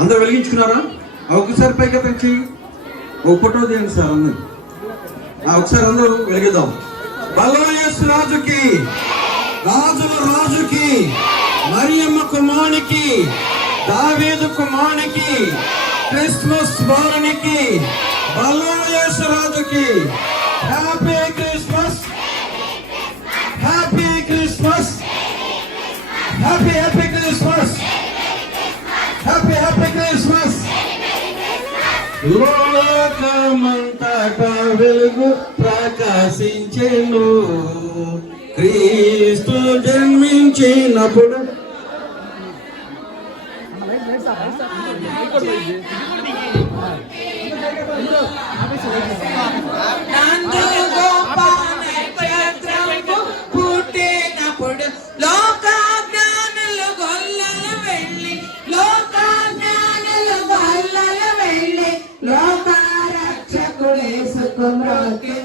అందరూ వెలిగించుకున్నారా? ఒకసారి పైకి అతనికి ఒక ఫోటో తీయండి సార్ అందరు. ఒకసారి అందరూ వెలిగిద్దాం. బలయేసు రాజుకి, రాజుల రాజుకి, మరియమ్మ కుమారునికి, దావీదు కుమారునికి, క్రిస్మస్ బాలునికి, బలయేసు రాజుకి happy Christmas, happy Christmas, happy happy Christmas, happy happy Christmas. లోకమంతటా వెలుగు ప్రకాశించెను, క్రీస్తు జన్మించినప్పుడు. పుట్టినప్పుడు లోకాజ్ఞానులు గొల్లలు వెళ్ళి, లోకాజ్ఞానులు గొల్లలు వెళ్ళి, లోకారక్షకుడు యేసుకు మ్రోకి.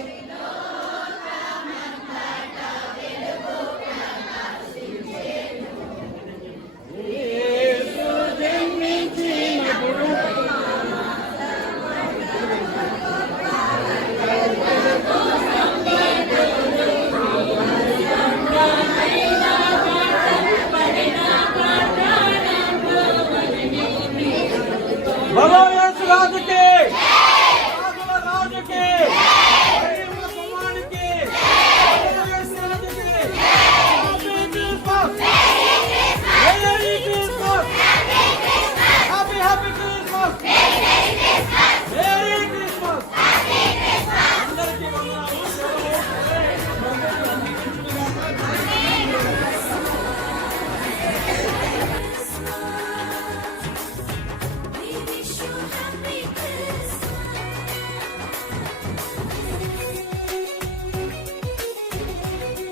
బలయేసు రాజుకి